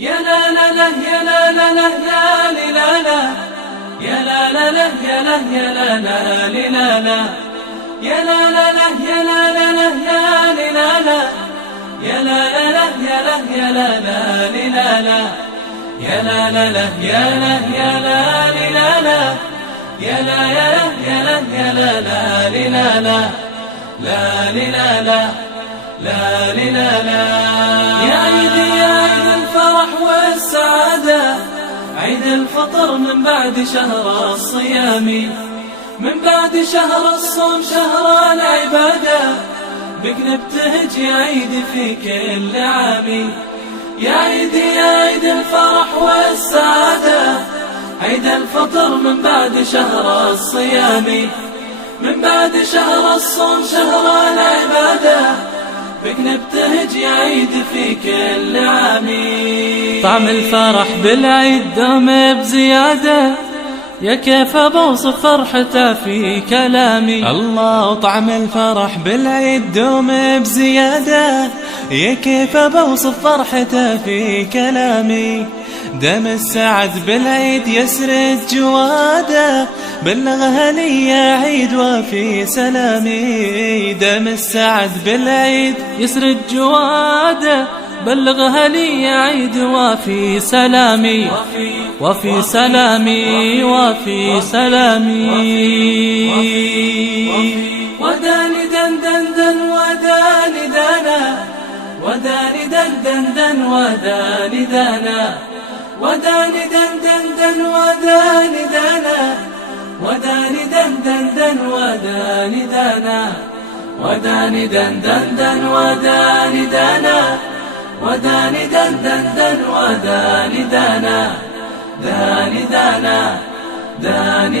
يا لا لا لا يا لا لا لا لا لا لا يا لا لا لا يا لا يا لا لا لا لا يا لا لا لا يا لا لا لا لا لا يا لا لا لا يا لا يا لا لا لا يا لا لا لا يا لا يا لا لا يا لا يا لا يا لا يا لا لا لا لا لا لا يا عيدي يا عيد الفرح والسعادة، عيد الفطر من بعد شهر الصيام، من بعد شهر الصوم شهر العبادة، بك نبتهج يا عيد في كل عام. يا عيدي يا عيد الفرح والسعادة، عيد الفطر من بعد شهر الصيام، من بعد شهر الصوم شهر العبادة، بك نبتهج يا عيد في كل عام. طعم الفرح بالعيد دوم بزيادة، يا كيف بوصف فرحته في كلامي. الله طعم الفرح بالعيد دوم بزيادة، يا كيف بوصف فرحته في كلامي. دم السعد بالعيد يسرد جواده، بلغها لي يا عيد وفي سلامي. دم السعد بالعيد يسرد جواده، بلغها لي يا عيد وفي سلامي، وفي سلامي، وفي سلامي. وداني دن دن دن وداني دانا، وداني دن دن دن وداني دانا، وداني دن دن دن وداني دانا، وداني دن دن دن وداني دانا، وداني دن دن دن وداني دانا، وداني دن دن دن وداني دانا، داني دانا داني